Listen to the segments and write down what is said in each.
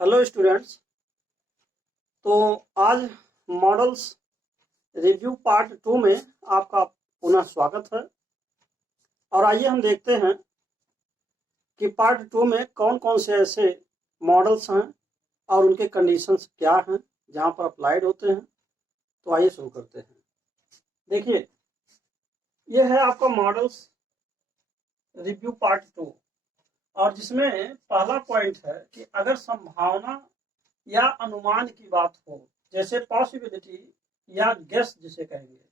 Hello students. तो आज models review part 2 में आपका पुनः स्वागत है। और आइए हम देखते हैं कि पार्ट 2 में कौन कौन से ऐसे मॉडल्स हैं और उनके कंडीशंस क्या हैं जहां पर अप्लाइड होते हैं। तो आइए शुरू करते हैं। देखिए, यह है आपका मॉडल्स रिव्यू पार्ट 2 और जिसमें पहला पॉइंट है कि अगर संभावना या अनुमान की बात हो, जैसे पॉसिबिलिटी या गेस जिसे कहेंगे,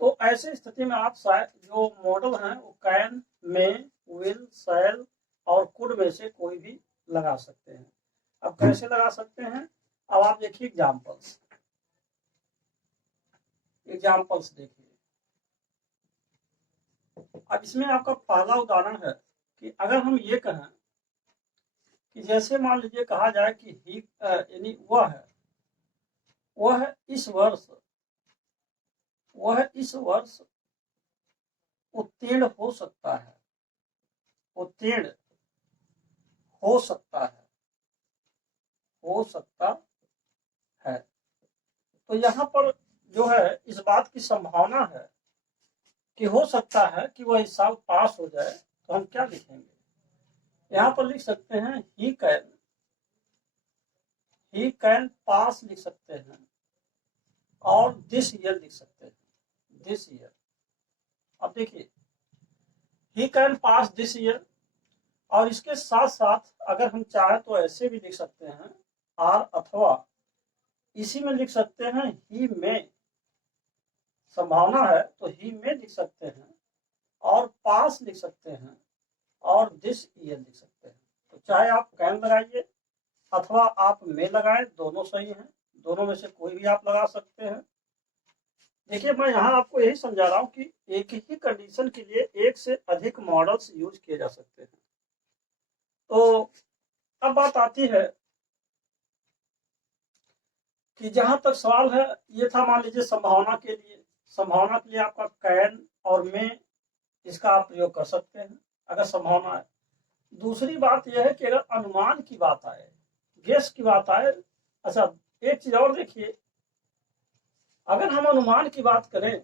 तो ऐसे स्थिति में आप शायद जो मॉडल हैं वो कैन, में, विल, शैल और कुड में से कोई भी लगा सकते हैं। अब कैसे लगा सकते हैं? अब आप देखिए एग्जांपल्स देखिए। अब इसमें आपका पहला उदाहरण है कि अगर हम ये कहें कि जैसे मान लीजिए कहा जाए कि ही यानी वह इस वर्ष उत्तीर्ण हो सकता है। उत्तीर्ण हो सकता है। तो यहाँ पर जो है इस बात की संभावना है कि हो सकता है कि वह इस साल पास हो जाए। तो हम क्या लिखेंगे? यहाँ पर लिख सकते हैं ही कैन पास लिख सकते हैं और दिस ईयर लिख सकते हैं। This year. अब देखिए, he can pass this year और इसके साथ साथ अगर हम चाहें तो ऐसे भी लिख सकते हैं और अथवा इसी में लिख सकते हैं ही में। संभावना है तो ही में लिख सकते हैं और पास लिख सकते हैं और दिस ईयर लिख सकते हैं। तो चाहे आप कैन लगाइए अथवा आप में लगाएं, दोनों सही हैं। दोनों में से कोई भी आप लगा सकते हैं। देखिए, मैं यहाँ आपको यही समझा रहा हूँ कि एक ही कंडीशन के लिए एक से अधिक मॉडल्स यूज किए जा सकते हैं। तो अब बात आती है कि जहां तक सवाल है, ये था मान लीजिए संभावना के लिए आपका कैन और में इसका आप प्रयोग कर सकते हैं अगर संभावना है। दूसरी बात यह है कि अगर अनुमान की बात आए, गेस की बात आए, अच्छा एक चीज और देखिए, अगर हम अनुमान की बात करें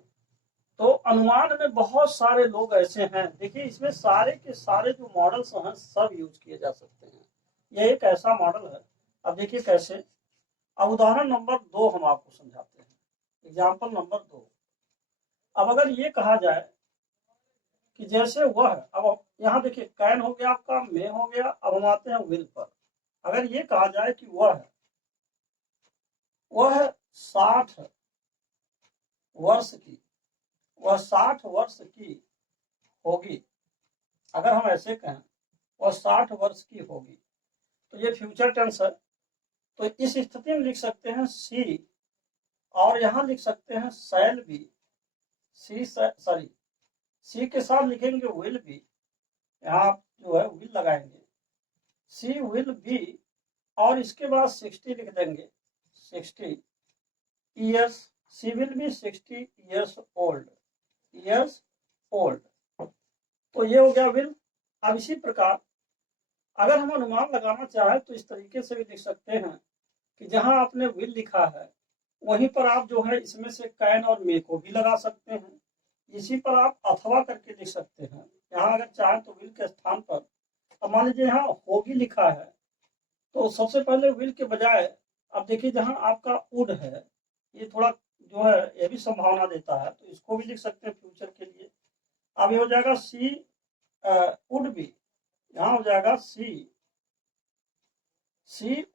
तो अनुमान में बहुत सारे लोग ऐसे हैं। देखिए, इसमें सारे के सारे जो मॉडल्स हैं सब यूज किए जा सकते हैं। यह एक ऐसा मॉडल है। अब देखिए कैसे। अब उदाहरण नंबर 2 हम आपको समझाते हैं। Example number 2। अब अगर ये कहा जाए कि जैसे वह, अब यहाँ देखिए कैन हो गया आपका, में हो गया, अब हम आते हैं विल पर। अगर ये कहा जाए कि वह 60 वर्ष की होगी, अगर हम ऐसे कहें वह 60 वर्ष की होगी, तो ये फ्यूचर टेंस है। तो इस स्थिति में लिख सकते हैं सी और यहाँ लिख सकते हैं शैल भी। सी के साथ लिखेंगे विल भी, यहाँ आप जो है विल लगाएंगे, सी विल बी और इसके बाद 60 लिख देंगे। 60 years, she will be 60 years old. तो ये हो गया विल। अब इसी प्रकार अगर हम अनुमान लगाना चाहें तो इस तरीके से भी लिख सकते हैं कि जहां आपने विल लिखा है वहीं पर आप जो है इसमें से कैन और मे को भी लगा सकते हैं। इसी पर आप अथवा करके लिख सकते हैं। यहाँ अगर चाहे तो विल के स्थान पर, अब मान लीजिए यहाँ होगी लिखा है, तो सबसे पहले विल के बजाय अब देखिए जहाँ आपका वुड है, ये थोड़ा जो है ये भी संभावना देता है, तो इसको भी लिख सकते हैं फ्यूचर के लिए। अब ये हो जाएगा सी वुड बी, यहाँ हो जाएगा सी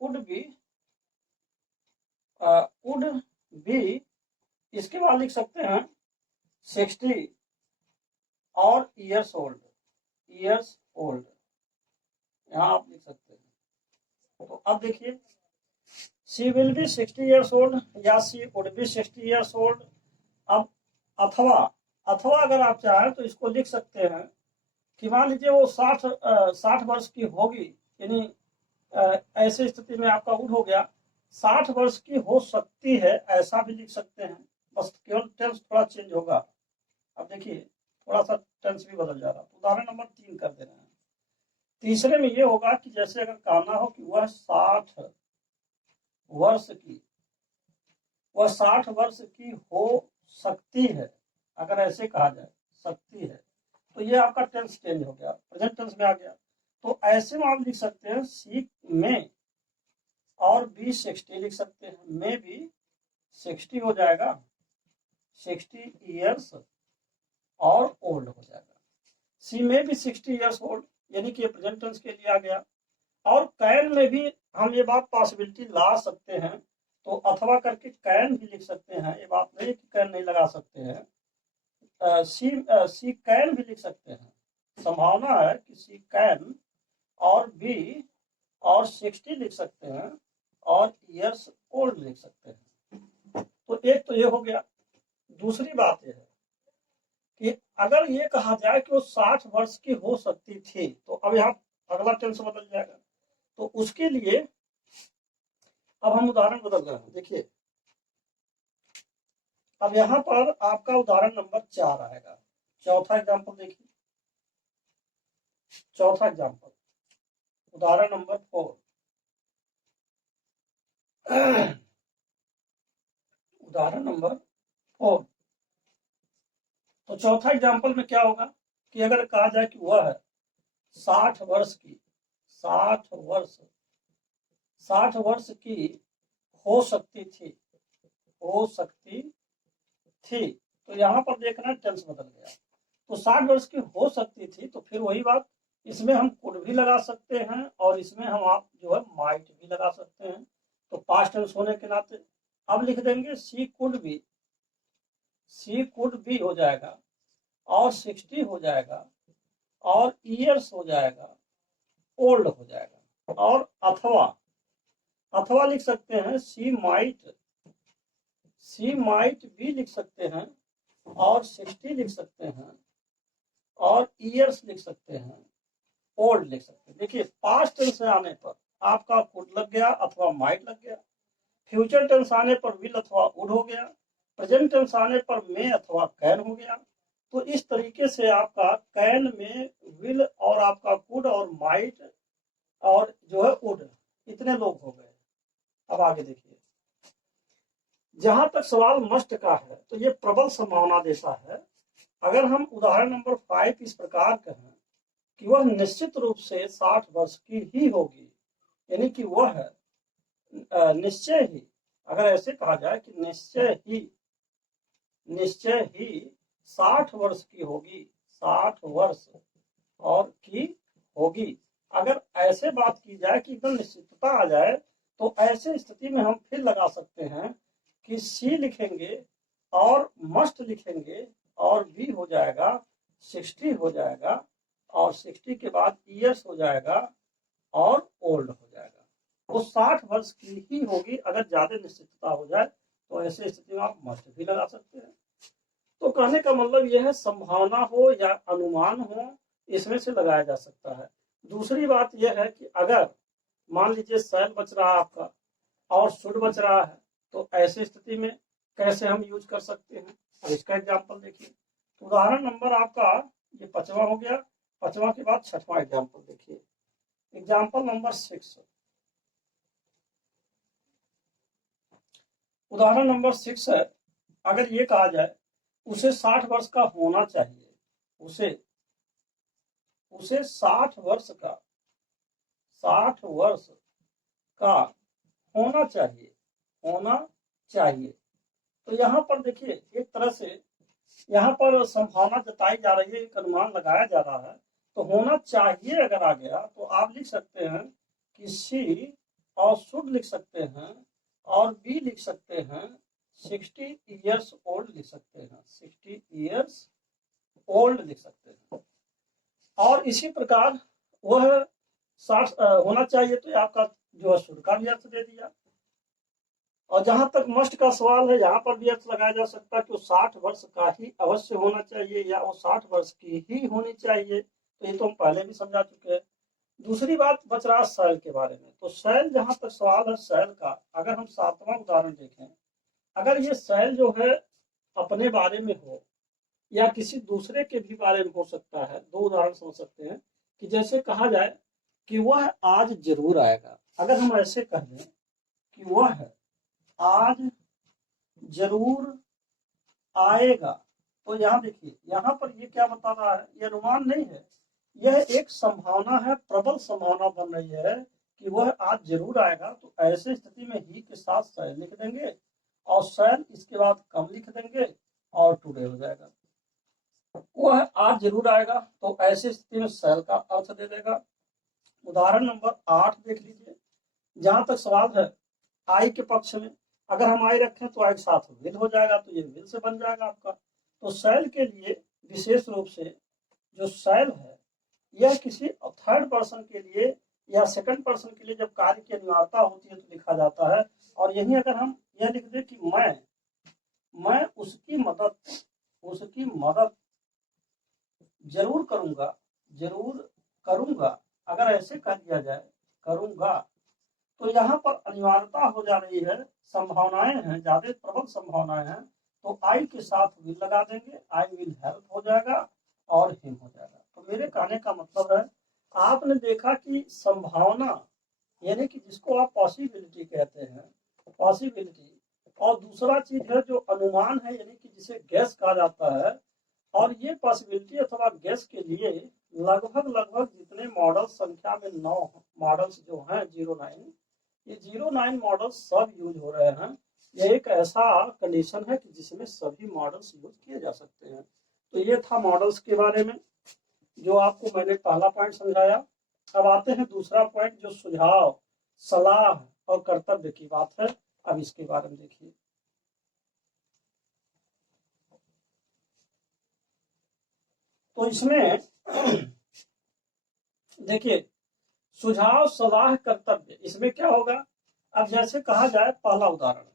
वुड बी, इसके बाद लिख सकते हैं 60 और ईयर्स ओल्ड, यहाँ आप लिख सकते हैं। तो अब देखिए, सी विल बी 60 ईयर्स ओल्ड या सी वुड बी 60 ईयर्स ओल्ड। अब अथवा अगर आप चाहें तो इसको लिख सकते हैं कि मान लीजिए वो 60 वर्ष की होगी, यानी ऐसे स्थिति में आपका वुड हो गया, 60 वर्ष की हो सकती है, ऐसा भी लिख सकते हैं। बस केवल टेंस थोड़ा चेंज होगा। अब देखिए थोड़ा सा टेंस भी बदल जा रहा है। उदाहरण नंबर 3 कर दे रहे हैं। तीसरे में ये होगा कि जैसे अगर कहना हो कि वह 60 वर्ष की, वह 60 वर्ष की हो सकती है, अगर ऐसे कहा जाए सकती है, तो ये आपका टेंस चेंज हो गया, प्रेजेंट टेंस में आ गया। तो ऐसे में आप लिख सकते हैं सी में और बी 60 लिख सकते हैं, में भी 60 हो जाएगा, 60 ईयर्स और ओल्ड हो जाएगा। सी में भी 60 ईयर्स ओल्ड, यानी कि प्रेजेंट टेंस के लिए आ गया। और कैन में भी हम ये बात पॉसिबिलिटी ला सकते हैं, तो अथवा करके कैन भी लिख सकते हैं, ये बात नहीं कि कैन नहीं लगा सकते हैं। सी कैन भी लिख सकते हैं, संभावना है कि सी कैन, और बी और 60 लिख सकते हैं और ईयर्स ओल्ड लिख सकते हैं। तो एक तो ये हो गया। दूसरी बात यह है कि अगर ये कहा जाए कि वो 60 वर्ष की हो सकती थी, तो अब यहाँ अगला टेंस बदल जाएगा। तो उसके लिए अब हम उदाहरण बदल रहे हैं। देखिए अब यहाँ पर आपका उदाहरण नंबर 4 आएगा। चौथा एग्जाम्पल देखिए, चौथा एग्जाम्पल, उदाहरण नंबर 4। उदाहरण नंबर 4। तो चौथा एग्जाम्पल में क्या होगा कि अगर कहा जाए कि वह 60 वर्ष की, 60 वर्ष की हो सकती थी, हो सकती थी, तो यहाँ पर देखना टेंस बदल गया। तो 60 वर्ष की हो सकती थी, तो फिर वही बात, इसमें हम कुड भी लगा सकते हैं और इसमें हम आप जो है माइट भी लगा सकते हैं। तो पास्ट टेंस होने के नाते अब लिख देंगे C could be, C could be हो जाएगा और 60 हो जाएगा और ईयर्स हो जाएगा, ओल्ड हो जाएगा। और अथवा, अथवा लिख सकते हैं सी माइट भी लिख सकते हैं और 60 लिख सकते हैं और ईयर्स लिख सकते हैं, ओल्ड लिख सकते हैं। देखिए पास्ट टेंस आने पर आपका कुड लग गया अथवा माइट लग गया, फ्यूचर टेंस आने पर विल अथवा वुड हो गया, प्रेजेंट टेंस आने पर मे अथवा कैन हो गया। तो इस तरीके से आपका कैन में विल और आपका कुड और माइट और जो है वुड, इतने लोग हो गए। अब आगे देखिए, जहां तक सवाल मस्ट का है तो ये प्रबल संभावना देता है। अगर हम उदाहरण नंबर 5 इस प्रकार कहें कि वह निश्चित रूप से 60 वर्ष की ही होगी, यानी कि वह निश्चय ही, अगर ऐसे कहा जाए कि निश्चय ही 60 वर्ष की होगी, 60 वर्ष और की होगी, अगर ऐसे बात की जाए कि एकदम निश्चितता आ जाए, तो ऐसे स्थिति में हम फिर लगा सकते हैं कि सी लिखेंगे और मस्ट लिखेंगे और बी हो जाएगा 60 हो जाएगा और 60 के बाद ईयर्स हो जाएगा और ओल्ड हो जाएगा। वो 60 वर्ष की ही होगी, अगर ज्यादा निश्चितता हो जाए तो ऐसे स्थिति में आप मस्ट भी लगा सकते हैं। तो कहने का मतलब यह है संभावना हो या अनुमान हो, इसमें से लगाया जा सकता है। दूसरी बात यह है कि अगर मान लीजिए शैल बच रहा है आपका और शुड बच रहा है, तो ऐसी स्थिति में कैसे हम यूज कर सकते हैं। अब इसका एग्जाम्पल देखिए, उदाहरण नंबर आपका ये 5वां हो गया, 5वां के बाद 6वां एग्जाम्पल देखिए, एग्जाम्पल नंबर 6। उदाहरण नंबर 6 है, अगर ये कहा जाए उसे 60 वर्ष का होना चाहिए, उसे 60 वर्ष का, 60 वर्ष का होना चाहिए, होना चाहिए। तो यहाँ पर देखिए एक तरह से यहाँ पर संभावना जताई जा रही है, एक अनुमान लगाया जा रहा है। तो होना चाहिए अगर आ गया तो आप लिख सकते हैं कि सी और शुड लिख सकते हैं और बी लिख सकते हैं 60 ईयर्स ओल्ड लिख सकते हैं, 60 ईयर्स ओल्ड लिख सकते हैं। और इसी प्रकार वह 60 होना चाहिए, तो आपका जो है शुड का भी अर्थ दे दिया। और जहां तक मस्ट का सवाल है, यहाँ पर भी अर्थ लगाया जा सकता है कि वो 60 वर्ष का ही अवश्य होना चाहिए या वो 60 वर्ष की ही होनी चाहिए। तो ये तो हम पहले भी समझा चुके हैं। दूसरी बात बच रहा शैल के बारे में। तो शैल, जहां तक सवाल है शैल का, अगर हम 7वां उदाहरण देखें, अगर ये शैल जो है अपने बारे में हो या किसी दूसरे के भी बारे में हो सकता है, दो उदाहरण समझ सकते हैं कि जैसे कहा जाए कि वह आज जरूर आएगा। अगर हम ऐसे कह दें कि वह आज जरूर आएगा। तो यहाँ देखिए, यहाँ पर ये क्या बता रहा है, ये अनुमान नहीं है, यह एक संभावना है, प्रबल संभावना बन रही है कि वह आज जरूर आएगा। तो ऐसे स्थिति में ही के साथ शैल लिख देंगे और शैल इसके बाद कम लिख देंगे और टुडे हो जाएगा। वह आज जरूर आएगा, तो ऐसी स्थिति में शैल का अर्थ दे देगा। उदाहरण नंबर 8 देख लीजिए। जहां तक सवाल है आई के पक्ष में, अगर हम आई रखें तो आई के साथ विल हो जाएगा, तो ये विल से बन जाएगा आपका। तो शैल के लिए विशेष रूप से जो शैल है यह किसी थर्ड पर्सन के लिए या सेकंड पर्सन के लिए जब कार्य की अनिवार्यता होती है तो लिखा जाता है। और यही अगर हम यह लिख दें कि मैं उसकी मदद जरूर करूंगा, अगर ऐसे कह दिया जाए करूंगा, तो यहाँ पर अनिवार्यता हो जा रही है, संभावनाएं हैं, ज्यादा प्रबल संभावनाएं हैं, तो आई के साथ विल लगा देंगे, आई विल हेल्प हो जाएगा और हिम हो जाएगा। तो मेरे कहने का मतलब है, आपने देखा कि संभावना यानी कि जिसको आप पॉसिबिलिटी कहते हैं, पॉसिबिलिटी, और दूसरा चीज है जो अनुमान है, यानी कि जिसे गैस कहा जाता है। और ये पॉसिबिलिटी अथवा गैस के लिए लगभग जितने मॉडल, संख्या में 9 मॉडल्स जो हैं 09, ये 09 मॉडल सब यूज हो रहे हैं। ये एक ऐसा कंडीशन है कि जिसमें सभी मॉडल्स यूज किए जा सकते हैं। तो ये था मॉडल्स के बारे में जो आपको मैंने पहला पॉइंट समझाया। अब आते हैं दूसरा पॉइंट जो सुझाव, सलाह और कर्तव्य की बात है। अब इसके बारे में देखिए। तो इसमें देखिए, सुझाव, सलाह, कर्तव्य, इसमें क्या होगा। अब जैसे कहा जाए, पहला उदाहरण,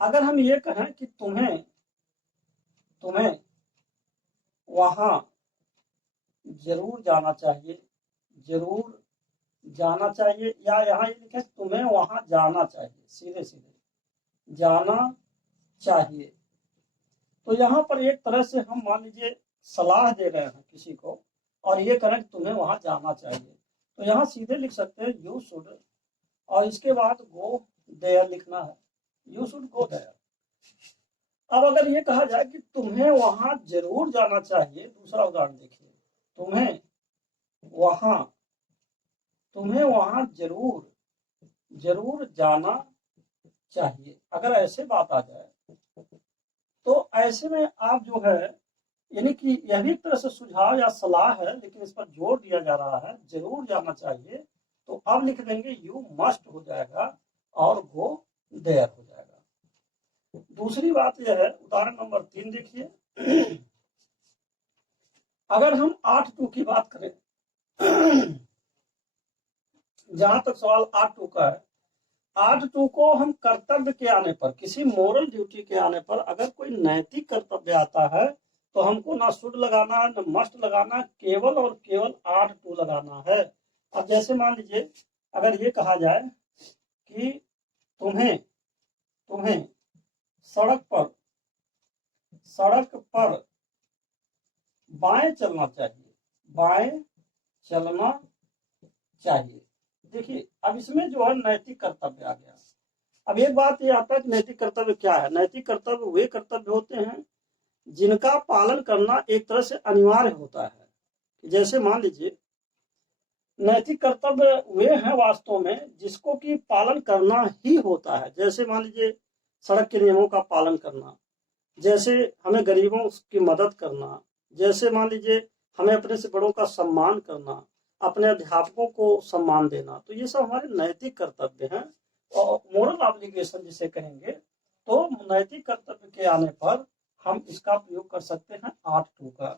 अगर हम ये कहें कि तुम्हें वहां जरूर जाना चाहिए, या यहाँ ये लिखे तुम्हें वहां जाना चाहिए, सीधे जाना चाहिए। तो यहाँ पर एक तरह से हम मान लीजिए सलाह दे रहे हैं किसी को और ये करें कि तुम्हें वहां जाना चाहिए, तो यहाँ सीधे लिख सकते हैं यू शुड, और इसके बाद गो देयर लिखना है, यू शुड गो देयर। अब अगर ये कहा जाए कि तुम्हें वहां जरूर जाना चाहिए, दूसरा उदाहरण देखिए, तुम्हें वहां जरूर जाना चाहिए, अगर ऐसे बात आ जाए तो ऐसे में आप जो है, यानी कि यह भी एक तरह से सुझाव या सलाह है, लेकिन इस पर जोर दिया जा रहा है, जरूर जाना चाहिए, तो अब लिख देंगे यू मस्ट हो जाएगा और गो देयर हो जाएगा। दूसरी बात यह है, उदाहरण नंबर 3 देखिए। अगर हम 8(2) की बात करें, जहां तक सवाल 8(2) का है, 8(2) को हम कर्तव्य के आने पर, किसी मोरल ड्यूटी के आने पर, अगर कोई नैतिक कर्तव्य आता है तो हमको ना शुड लगाना है, ना मस्ट लगाना है, केवल और केवल 8(2) लगाना है। अब जैसे मान लीजिए, अगर ये कहा जाए कि तुम्हें सड़क पर बाएं चलना चाहिए, देखिए अब इसमें जो है नैतिक कर्तव्य आ गया। अब एक बात ये आता है कि नैतिक कर्तव्य क्या है। नैतिक कर्तव्य वे कर्तव्य होते हैं जिनका पालन करना एक तरह से अनिवार्य होता है। जैसे मान लीजिए, नैतिक कर्तव्य वे हैं वास्तव में जिसको कि पालन करना ही होता है। जैसे मान लीजिए, सड़क के नियमों का पालन करना, जैसे हमें गरीबों की मदद करना, जैसे मान लीजिए हमें अपने से बड़ों का सम्मान करना, अपने अध्यापकों को सम्मान देना, तो ये सब हमारे नैतिक कर्तव्य हैं और मोरल ऑब्लिगेशन जिसे कहेंगे। तो नैतिक कर्तव्य के आने पर हम इसका प्रयोग कर सकते हैं 8(2) का।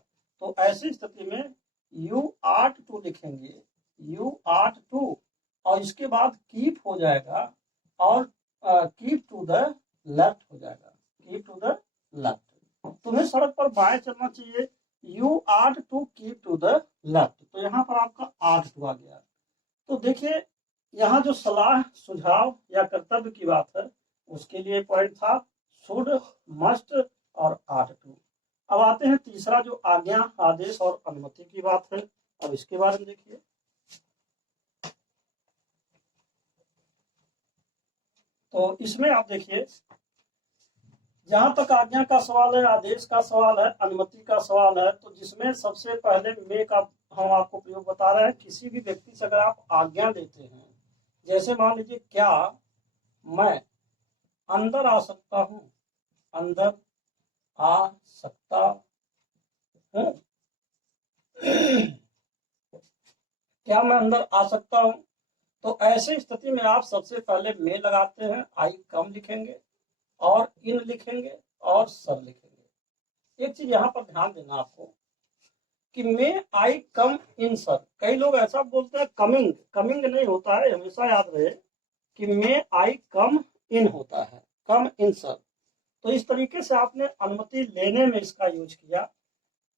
तो ऐसी स्थिति में यू 8(2) लिखेंगे, यू 8(2) और इसके बाद कीप हो जाएगा और कीप टू द लेफ्ट हो जाएगा, कीप टू द लेफ्ट। तुम्हें सड़क पर बाएं चलना चाहिए, you 8(2) keep to the left. तो यहाँ पर आपका 8(2) आ गया। तो देखिए, यहाँ जो सलाह, सुझाव या कर्तव्य की बात है, उसके लिए पॉइंट था शुड, मस्ट और 8(2). अब आते हैं तीसरा जो आज्ञा, आदेश और अनुमति की बात है। अब इसके बारे में देखिए। तो इसमें आप देखिए, जहां तक आज्ञा का सवाल है, आदेश का सवाल है, अनुमति का सवाल है, तो जिसमें सबसे पहले मे का हम आपको प्रयोग बता रहे हैं। किसी भी व्यक्ति से अगर आप आज्ञा देते हैं, जैसे मान लीजिए, क्या मैं अंदर आ सकता हूं, अंदर आ सकता हूं, क्या मैं अंदर आ सकता हूं। तो ऐसे स्थिति में आप सबसे पहले मे लगाते हैं, आई कम लिखेंगे और इन लिखेंगे और सर लिखेंगे। एक चीज यहाँ पर ध्यान देना आपको कि मे आई कम इन सर। कई लोग ऐसा बोलते हैं कमिंग, कमिंग नहीं होता है, हमेशा याद रहे कि मे आई कम इन होता है, कम इन सर। तो इस तरीके से आपने अनुमति लेने में इसका यूज किया,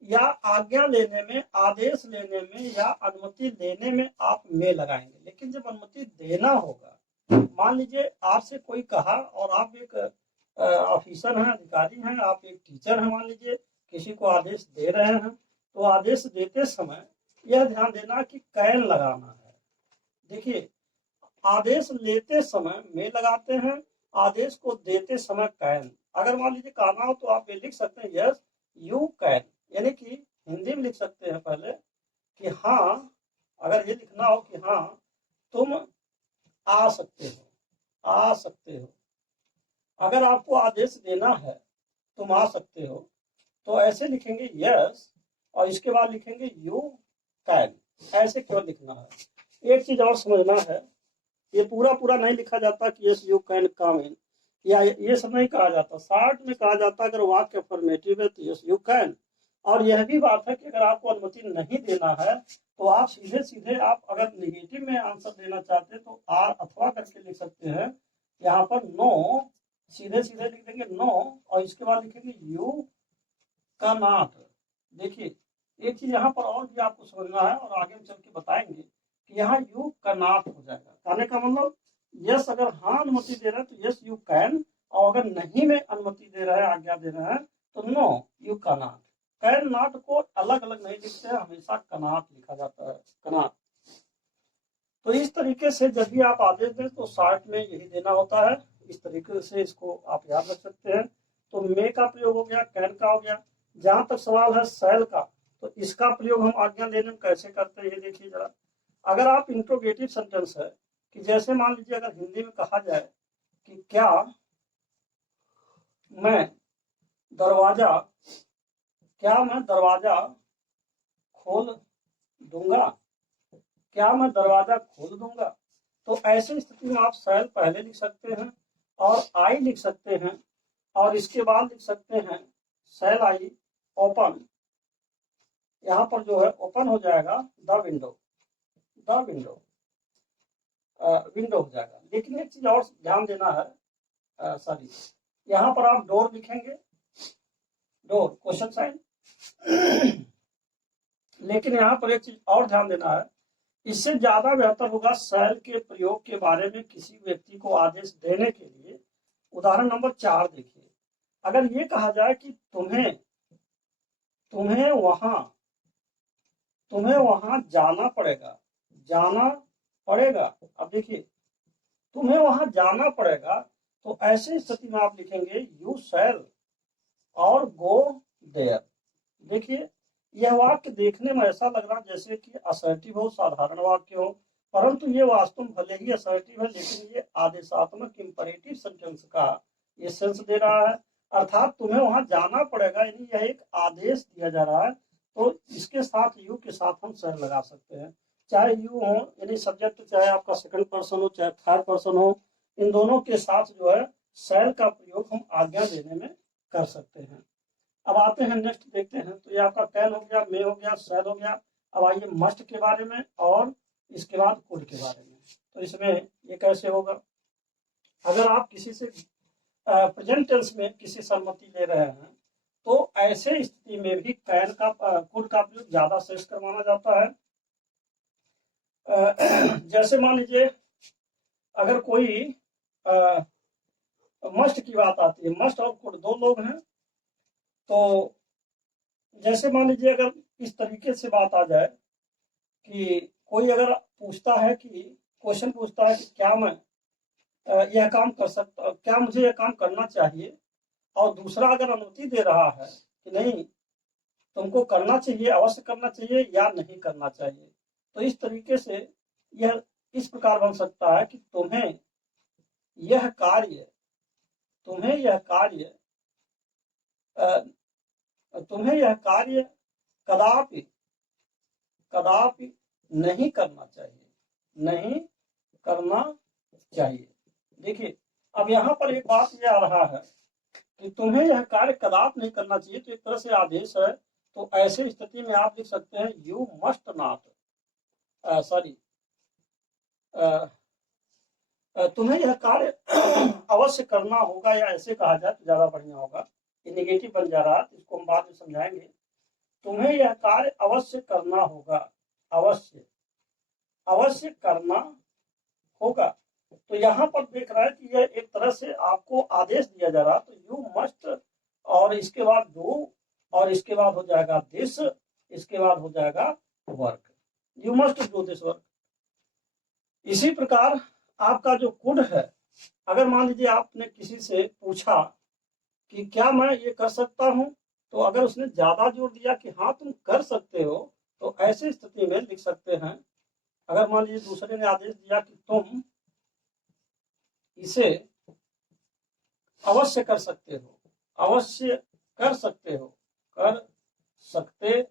या आज्ञा लेने में, आदेश लेने में या अनुमति लेने में आप मे लगाएंगे। लेकिन जब अनुमति देना होगा, मान लीजिए आपसे कोई कहा और आप एक ऑफिसर हैं, अधिकारी हैं, आप एक टीचर हैं, मान लीजिए किसी को आदेश दे रहे हैं, तो आदेश देते समय यह ध्यान देना कि कैन लगाना है। देखिए, आदेश लेते समय मे लगाते हैं, आदेश को देते समय कैन। अगर मान लीजिए कहना हो तो आप ये लिख सकते हैं, यस यू कैन, यानी कि हिंदी में लिख सकते हैं पहले कि हाँ, अगर ये लिखना हो कि हाँ तुम आ सकते हो, आ सकते हो। अगर आपको आदेश देना है तुम आ सकते हो, तो ऐसे लिखेंगे यस और इसके बाद लिखेंगे यू कैन। ऐसे क्यों लिखना है। एक चीज और समझना है, ये पूरा पूरा नहीं लिखा जाता कि यस यू कैन कम इन, या ये सब नहीं कहा जाता। शॉर्ट में कहा जाता अगर वाक्य अफर्मेटिव है तो यस यू कैन। और यह भी बात है कि अगर आपको अनुमति नहीं देना है तो आप सीधे सीधे, आप अगर निगेटिव में आंसर देना चाहते हैं तो आर अथवा करके लिख सकते हैं। यहाँ पर नो सीधे सीधे लिख देंगे नो और इसके बाद लिखेंगे यू का नॉट। देखिए, एक चीज यहाँ पर और भी आपको समझना है और आगे हम चल के बताएंगे कि यहाँ यू का नॉट हो जाएगा। कहने का मतलब यस अगर हाँ अनुमति दे रहा है तो यस यू कैन, और अगर नहीं में अनुमति दे रहा है, आज्ञा दे रहा है, तो नो यू का नॉट। कैन नॉट को अलग अलग नहीं लिखते हैं, हमेशा कनाट लिखा जाता है, कनाट। तो इस तरीके से जब भी आप आदेश दें तो शॉर्ट में यही देना होता है। इस तरीके से इसको आप याद रख सकते हैं। तो मे का प्रयोग हो गया, कैन का हो गया। जहां तक सवाल है शैल का, तो इसका प्रयोग हम आज्ञा लेने में कैसे करते हैं ये देखिए जरा। अगर आप इंट्रोगेटिव सेंटेंस है कि जैसे मान लीजिए अगर हिंदी में कहा जाए कि क्या मैं दरवाजा, क्या मैं दरवाजा खोल दूंगा, क्या मैं दरवाजा खोल दूंगा। तो ऐसी स्थिति में आप शैल पहले लिख सकते हैं और आई लिख सकते हैं और इसके बाद लिख सकते हैं शैल आई ओपन। यहाँ पर जो है ओपन हो जाएगा the window, the window, window हो जाएगा। लेकिन एक चीज और ध्यान देना है, सॉरी, यहाँ पर आप डोर लिखेंगे, डोर क्वेश्चन साइन। लेकिन यहाँ पर एक चीज और ध्यान देना है, इससे ज्यादा बेहतर होगा शैल के प्रयोग के बारे में किसी व्यक्ति को आदेश देने के लिए। उदाहरण नंबर 4 देखिए, अगर ये कहा जाए कि तुम्हें तुम्हें वहां जाना पड़ेगा, जाना पड़ेगा। अब देखिए, तुम्हें वहां जाना पड़ेगा, तो ऐसी स्थिति में आप लिखेंगे यू शैल और गो देयर। देखिए, यह वाक्य देखने में ऐसा लग रहा जैसे कि असर्टिव हो, साधारण वाक्य हो, परंतु ये वास्तव में भले ही असर्टिव है, लेकिन ये आदेशात्मक इंपरेटिव सेंटेंस का ये सेंस दे रहा है। अर्थात तुम्हें वहां जाना पड़ेगा, यानी यह एक आदेश दिया जा रहा है। तो इसके साथ यू के साथ हम शैल लगा सकते हैं, चाहे यू हो यानी सब्जेक्ट, चाहे आपका सेकंड पर्सन हो चाहे थर्ड पर्सन हो, इन दोनों के साथ जो है शैल का प्रयोग हम आज्ञा देने में कर सकते हैं। अब आते हैं नेक्स्ट, देखते हैं। तो ये आपका कैन हो गया, मे हो गया, शैल हो गया। अब आइए मस्ट के बारे में और इसके बाद कुड के बारे में। तो इसमें ये कैसे होगा, अगर आप किसी से प्रेजेंट टेंस में किसी सम्मति ले रहे हैं तो ऐसे स्थिति में भी कैन का कुड का प्रयोग ज्यादा श्रेष्ठ माना जाता है। जैसे मान लीजिए अगर कोई मस्ट की बात आती है, मस्ट और कुड दो लोग हैं, तो जैसे मान लीजिए अगर इस तरीके से बात आ जाए कि कोई अगर पूछता है कि क्वेश्चन पूछता है कि क्या मैं यह काम कर सकता, क्या मुझे यह काम करना चाहिए, और दूसरा अगर अनुमति दे रहा है कि नहीं तुमको करना चाहिए, अवश्य करना चाहिए या नहीं करना चाहिए, तो इस तरीके से यह इस प्रकार बन सकता है कि यह कार्य तुम्हें यह कार्य तुम्हें यह कार्य कदापि कदापि नहीं करना चाहिए, नहीं करना चाहिए। देखिए अब यहाँ पर एक बात यह आ रहा है कि तुम्हें यह कार्य कदापि नहीं करना चाहिए, तो एक तरह से आदेश है। तो ऐसे स्थिति में आप लिख सकते हैं यू मस्ट नॉट, सॉरी, तुम्हें यह कार्य अवश्य करना होगा, या ऐसे कहा जाए तो ज्यादा बढ़िया होगा। ये निगेटिव बन जा रहा है, इसको हम बाद में समझाएंगे। तुम्हें यह कार्य अवश्य करना होगा, अवश्य अवश्य करना होगा। तो यहाँ पर देख रहा है कि यह एक तरह से आपको आदेश दिया जा रहा है, तो यू मस्ट और इसके बाद डू और इसके बाद हो जाएगा दिस, इसके बाद हो जाएगा work, you must do this work. इसी प्रकार आपका जो कुड है, अगर मान लीजिए आपने किसी से पूछा कि क्या मैं ये कर सकता हूं, तो अगर उसने ज्यादा जोर दिया कि हाँ तुम कर सकते हो, तो ऐसी स्थिति में लिख सकते हैं, अगर मान लीजिए दूसरे ने आदेश दिया कि तुम इसे अवश्य कर सकते हो, अवश्य कर सकते हो, कर सकते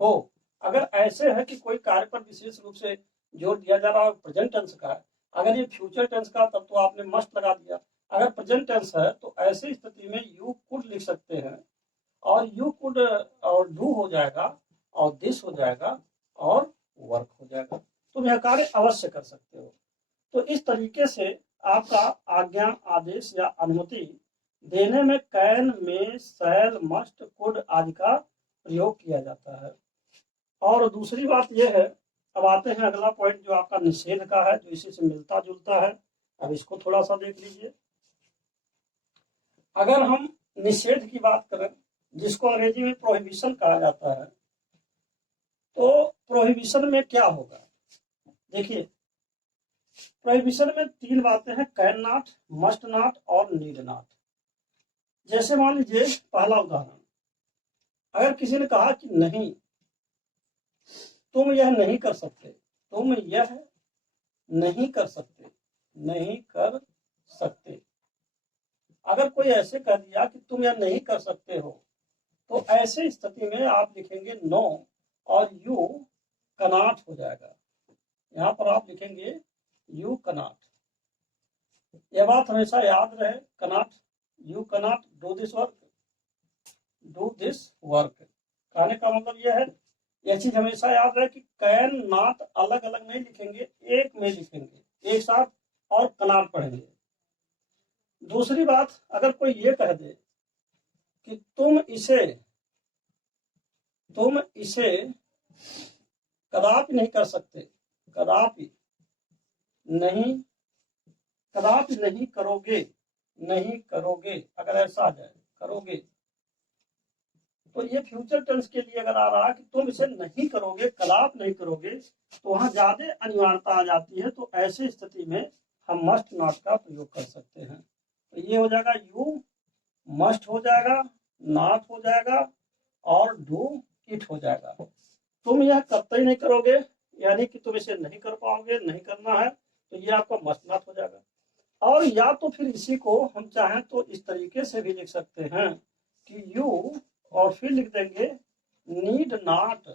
हो। अगर ऐसे है कि कोई कार्य पर विशेष रूप से जोर दिया जा रहा है, प्रेजेंट टेंस का है, अगर ये फ्यूचर टेंस का तब तो आपने मस्ट लगा दिया। अगर प्रेजेंट टेंस है तो ऐसी स्थिति में यू कुड लिख सकते हैं, और यू कुड और डू हो जाएगा, और दिस हो जाएगा, और वर्क हो जाएगा। तुम यह कार्य अवश्य कर सकते हो। तो इस तरीके से आपका आज्ञा, आदेश या अनुमति देने में कैन, में, शैल, मस्ट, कुड आदि का प्रयोग किया जाता है। और दूसरी बात यह है, अब आते हैं अगला पॉइंट जो आपका निषेध का है, जो इसी से मिलता जुलता है। अब इसको थोड़ा सा देख लीजिए। अगर हम निषेध की बात करें, जिसको अंग्रेजी में प्रोहिबिशन कहा जाता है, तो प्रोहिबिशन में क्या होगा? देखिए प्रोहिबिशन में तीन बातें हैं, कैन नॉट, मस्ट नॉट और नीड नॉट। जैसे मान लीजिए पहला उदाहरण, अगर किसी ने कहा कि नहीं तुम यह नहीं कर सकते, तुम यह नहीं कर सकते, नहीं कर सकते। अगर कोई ऐसे कह दिया कि तुम यह नहीं कर सकते हो, तो ऐसे स्थिति में आप लिखेंगे नो, और यू कनॉट हो जाएगा। यहाँ पर आप लिखेंगे यू कनॉट। यह बात हमेशा याद रहे, Connaught, you Connaught do this work, do this work. कहने का मतलब यह है, यह चीज हमेशा याद रहे कि कैन नॉट अलग अलग नहीं लिखेंगे, एक में लिखेंगे एक साथ, और कनॉट पढ़ेंगे। दूसरी बात, अगर कोई ये कह दे कि तुम इसे कदापि नहीं कर सकते, कदापि नहीं करोगे, नहीं करोगे, अगर ऐसा आ जाए करोगे, तो ये फ्यूचर टेंस के लिए अगर आ रहा है कि तुम इसे नहीं करोगे, कदापि नहीं करोगे, तो वहां ज्यादा अनिवार्यता आ जाती है। तो ऐसी स्थिति में हम मस्ट नॉट का प्रयोग कर सकते हैं। तो ये हो जाएगा यू मस्ट हो जाएगा, नॉट हो जाएगा, और डू इट हो जाएगा। तुम यह कतई नहीं करोगे, यानी कि तुम इसे नहीं कर पाओगे, नहीं करना है, तो ये आपका मस्ट नॉट हो जाएगा। और या तो फिर इसी को हम चाहें तो इस तरीके से भी लिख सकते हैं कि यू, और फिर लिख देंगे नीड नॉट,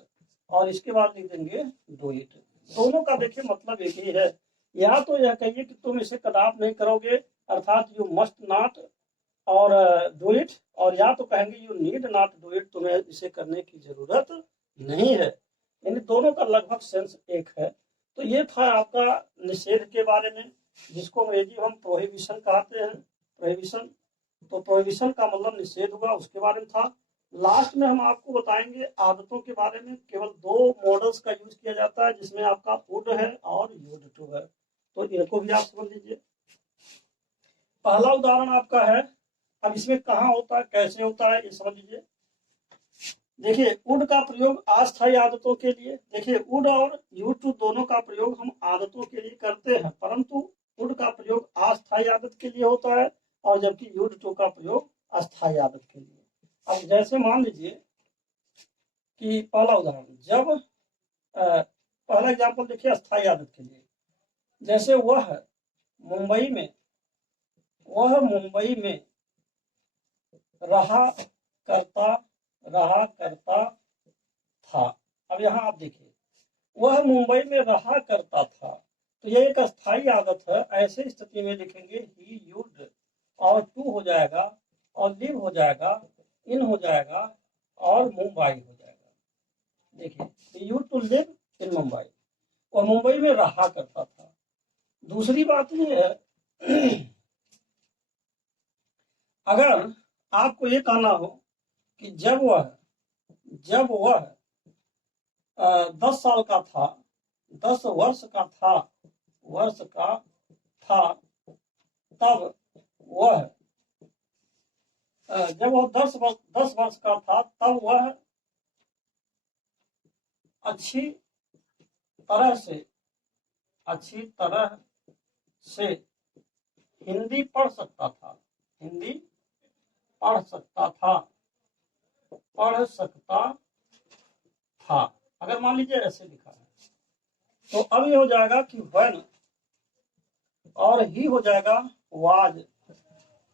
और इसके बाद लिख देंगे डू इट। दोनों का देखिए मतलब एक ही है। या तो यह कहिए कि तुम इसे कदापि नहीं करोगे, अर्थात यू मस्ट नॉट और डू इट, और या तो कहेंगे you need not do it, तुम्हें इसे करने की जरूरत नहीं है। यानी दोनों का लगभग सेंस एक है। तो ये था आपका निषेध के बारे में, जिसको अंग्रेजी हम प्रोहिबिशन कहते हैं, प्रोहिबिशन। तो प्रोहिबिशन का मतलब निषेध हुआ, उसके बारे में था। लास्ट में हम आपको बताएंगे आदतों के बारे में। केवल दो मॉडल्स का यूज किया जाता है, जिसमें आपका वुड है और यूज्ड टू है, तो इनको भी आप समझ लीजिए। पहला उदाहरण आपका है, अब इसमें कहाँ होता है, कैसे होता है, ये समझ लीजिए। देखिए वुड का प्रयोग अस्थायी आदतों के लिए, देखिए वुड और यूज टू दोनों का प्रयोग हम आदतों के लिए करते हैं, परंतु वुड का प्रयोग अस्थायी आदत के लिए होता है और जबकि यूज्ड टू का प्रयोग अस्थायी आदत के लिए। अब जैसे मान लीजिए कि पहला उदाहरण, जब पहला एग्जाम्पल देखिए अस्थायी आदत के लिए, जैसे वह मुंबई में रहा करता था। अब यहाँ आप देखिए, वह मुंबई में रहा करता था, तो यह एक अस्थायी आदत है। ऐसे स्थिति में लिखेंगे ही यूज्ड और टू हो जाएगा और लिव हो जाएगा, इन हो जाएगा और मुंबई हो जाएगा। देखिए, he used to live in Mumbai, और मुंबई में रहा करता था। दूसरी बात यह है, अगर आपको ये कहना हो कि जब वह 10 साल का था, 10 वर्ष का था, तब वह जब वह 10 वर्ष का था, तब वह अच्छी तरह से हिंदी पढ़ सकता था। अगर मान लीजिए ऐसे लिखा है, तो अब ये हो जाएगा कि when, और ही हो जाएगा was,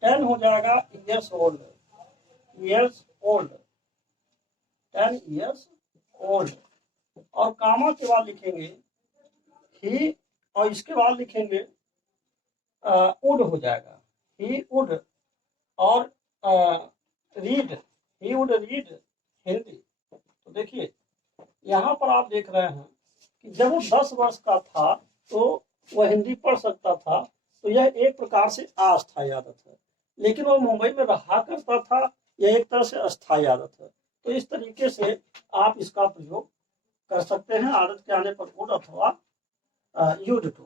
10 हो जाएगा years old, 10 years old, और कामा के बाद लिखेंगे ही, और इसके बाद लिखेंगे वुड हो जाएगा, ही वुड, और read, he would read Hindi. तो देखिए, यहाँ पर आप देख रहे हैं कि जब वो 10 वर्ष का था तो वह हिंदी पढ़ सकता था, तो यह एक प्रकार से अस्थायी आदत है। लेकिन वह मुंबई में रहा करता था, यह एक तरह से अस्थायी आदत है। तो इस तरीके से आप इसका प्रयोग कर सकते हैं, आदत के आने पर वुड अथवा यूज्ड टू।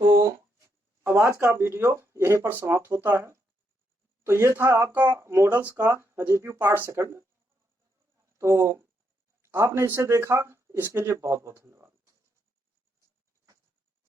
तो अब आज का वीडियो यहीं पर समाप्त होता है। तो ये था आपका मॉडल्स का रिव्यू पार्ट सेकंड। तो आपने इसे देखा, इसके लिए बहुत बहुत धन्यवाद।